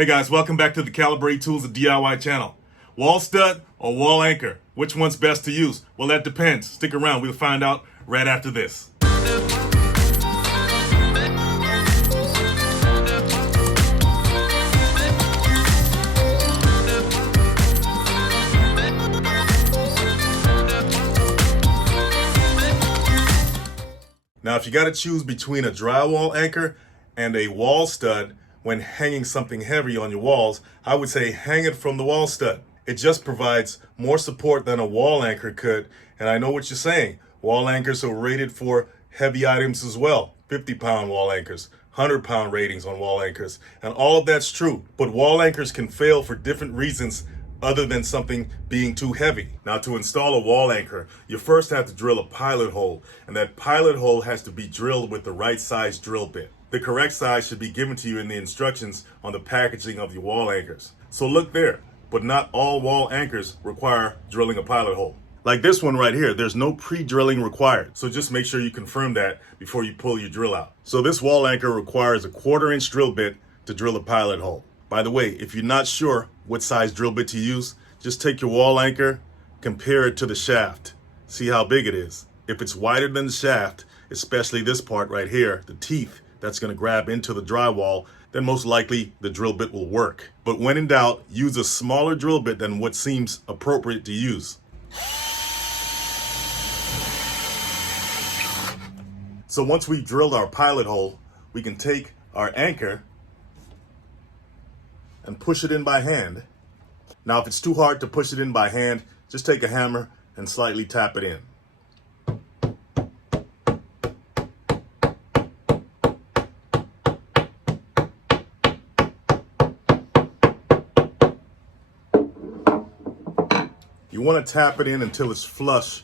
Hey guys, welcome back to the Calibrate Tools and DIY channel. Wall stud or wall anchor? Which one's best to use? Well, that depends. Stick around, we'll find out right after this. Now, if you got to choose between a drywall anchor and a wall stud when hanging something heavy on your walls, I would say hang it from the wall stud. It just provides more support than a wall anchor could. And I know what you're saying. Wall anchors are rated for heavy items as well. 50-pound wall anchors, 100-pound ratings on wall anchors. And all of that's true. But wall anchors can fail for different reasons other than something being too heavy. Now, to install a wall anchor, you first have to drill a pilot hole. And that pilot hole has to be drilled with the right size drill bit. The correct size should be given to you in the instructions on the packaging of your wall anchors. So look there, but not all wall anchors require drilling a pilot hole. Like this one right here, there's no pre-drilling required. So just make sure you confirm that before you pull your drill out. So this wall anchor requires a 1/4-inch drill bit to drill a pilot hole. By the way, if you're not sure what size drill bit to use, just take your wall anchor, compare it to the shaft. See how big it is. If it's wider than the shaft, especially this part right here, the teeth, that's going to grab into the drywall, then most likely the drill bit will work. But when in doubt, use a smaller drill bit than what seems appropriate to use. So once we've drilled our pilot hole, we can take our anchor and push it in by hand. Now, if it's too hard to push it in by hand, just take a hammer and slightly tap it in. You want to tap it in until it's flush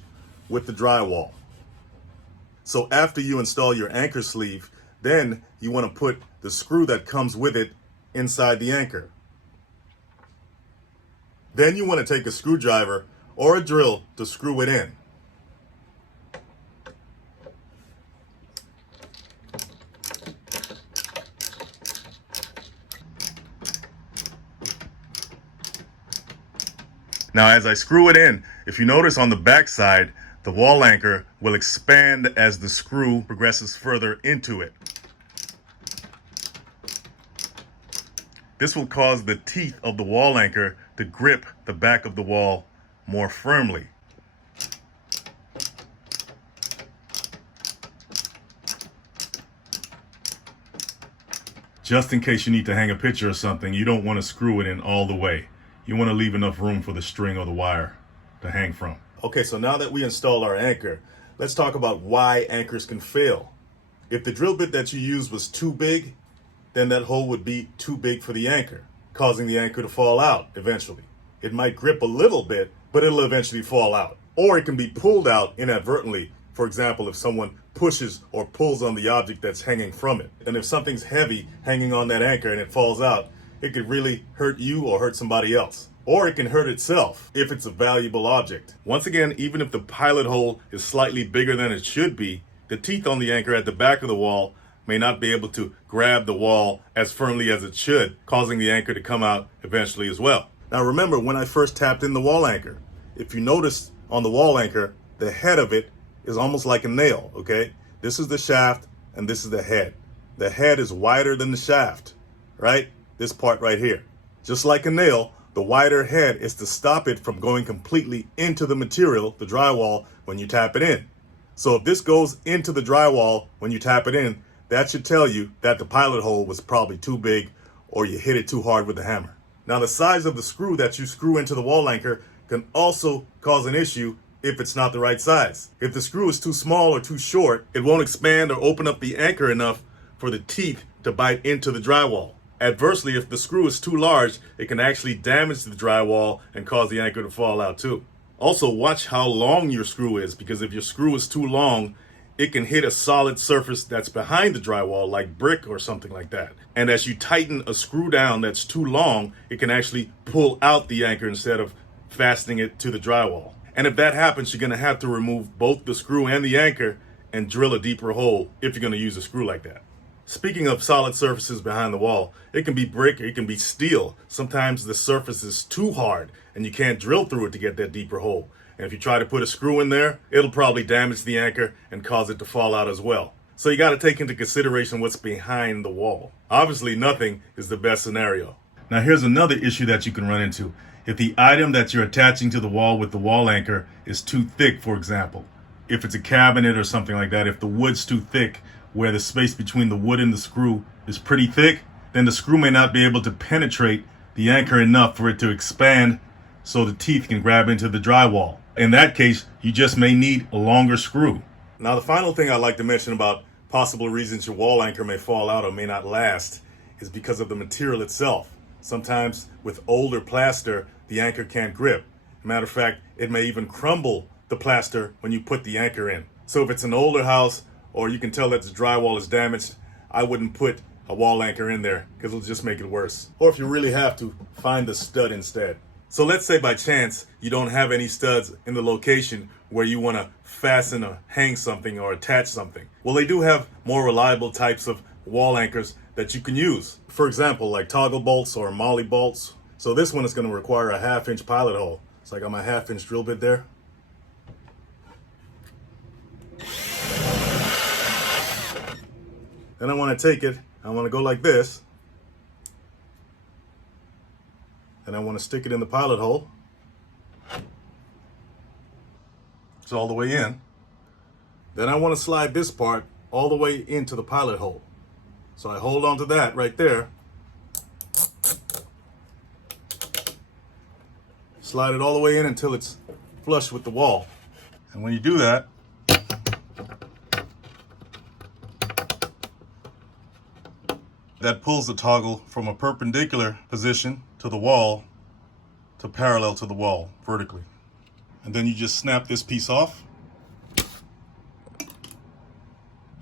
with the drywall. So after you install your anchor sleeve, then you want to put the screw that comes with it inside the anchor. Then you want to take a screwdriver or a drill to screw it in. Now, as I screw it in, if you notice on the back side, the wall anchor will expand as the screw progresses further into it. This will cause the teeth of the wall anchor to grip the back of the wall more firmly. Just in case you need to hang a picture or something, you don't want to screw it in all the way. You want to leave enough room for the string or the wire to hang from. Okay, so now that we installed our anchor, let's talk about why anchors can fail. If the drill bit that you used was too big, then that hole would be too big for the anchor, causing the anchor to fall out eventually. It might grip a little bit, but it'll eventually fall out. Or it can be pulled out inadvertently. For example, if someone pushes or pulls on the object that's hanging from it. And if something's heavy hanging on that anchor and it falls out, it could really hurt you or hurt somebody else. Or it can hurt itself if it's a valuable object. Once again, even if the pilot hole is slightly bigger than it should be, the teeth on the anchor at the back of the wall may not be able to grab the wall as firmly as it should, causing the anchor to come out eventually as well. Now remember, when I first tapped in the wall anchor, if you notice on the wall anchor, the head of it is almost like a nail, okay? This is the shaft and this is the head. The head is wider than the shaft, right? This part right here. Just like a nail, the wider head is to stop it from going completely into the material, the drywall, when you tap it in. So if this goes into the drywall when you tap it in, that should tell you that the pilot hole was probably too big or you hit it too hard with the hammer. Now, the size of the screw that you screw into the wall anchor can also cause an issue if it's not the right size. If the screw is too small or too short, it won't expand or open up the anchor enough for the teeth to bite into the drywall. Adversely, if the screw is too large, it can actually damage the drywall and cause the anchor to fall out too. Also, watch how long your screw is, because if your screw is too long, it can hit a solid surface that's behind the drywall, like brick or something like that. And as you tighten a screw down that's too long, it can actually pull out the anchor instead of fastening it to the drywall. And if that happens, you're gonna have to remove both the screw and the anchor and drill a deeper hole if you're gonna use a screw like that. Speaking of solid surfaces behind the wall, it can be brick, it can be steel. Sometimes the surface is too hard and you can't drill through it to get that deeper hole. And if you try to put a screw in there, it'll probably damage the anchor and cause it to fall out as well. So you got to take into consideration what's behind the wall. Obviously, nothing is the best scenario. Now here's another issue that you can run into. If the item that you're attaching to the wall with the wall anchor is too thick, for example, if it's a cabinet or something like that, if the wood's too thick, where the space between the wood and the screw is pretty thick, then the screw may not be able to penetrate the anchor enough for it to expand so the teeth can grab into the drywall. In that case, you just may need a longer screw. Now, the final thing I'd like to mention about possible reasons your wall anchor may fall out or may not last is because of the material itself. Sometimes with older plaster, the anchor can't grip. Matter of fact, it may even crumble the plaster when you put the anchor in. So if it's an older house, or you can tell that the drywall is damaged, I wouldn't put a wall anchor in there because it'll just make it worse. Or if you really have to, find the stud instead. So let's say by chance you don't have any studs in the location where you want to fasten or hang something or attach something. Well, they do have more reliable types of wall anchors that you can use. For example, like toggle bolts or molly bolts. So this one is going to require a 1/2-inch pilot hole. So I got my 1/2-inch drill bit there. Then I want to take it, I want to go like this. And I want to stick it in the pilot hole. It's all the way in. Then I want to slide this part all the way into the pilot hole. So I hold on to that right there. Slide it all the way in until it's flush with the wall. And when you do that, that pulls the toggle from a perpendicular position to the wall to parallel to the wall vertically. And then you just snap this piece off.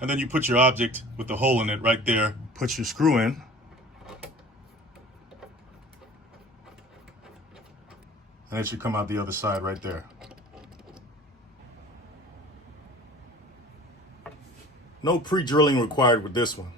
And then you put your object with the hole in it right there, put your screw in. And it should come out the other side right there. No pre-drilling required with this one.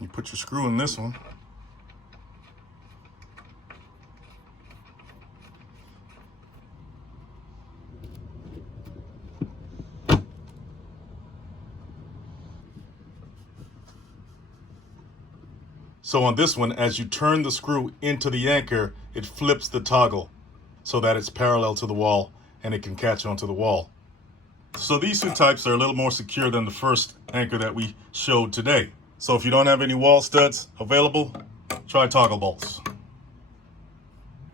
You put your screw in this one. So on this one, as you turn the screw into the anchor, it flips the toggle so that it's parallel to the wall and it can catch onto the wall. So these two types are a little more secure than the first anchor that we showed today. So if you don't have any wall studs available, try toggle bolts.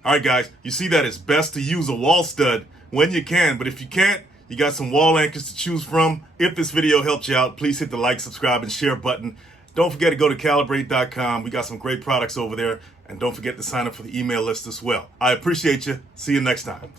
All right, guys, you see that it's best to use a wall stud when you can, but if you can't, you got some wall anchors to choose from. If this video helped you out, please hit the like, subscribe, and share button. Don't forget to go to Calibrate.com. We got some great products over there, and don't forget to sign up for the email list as well. I appreciate you. See you next time.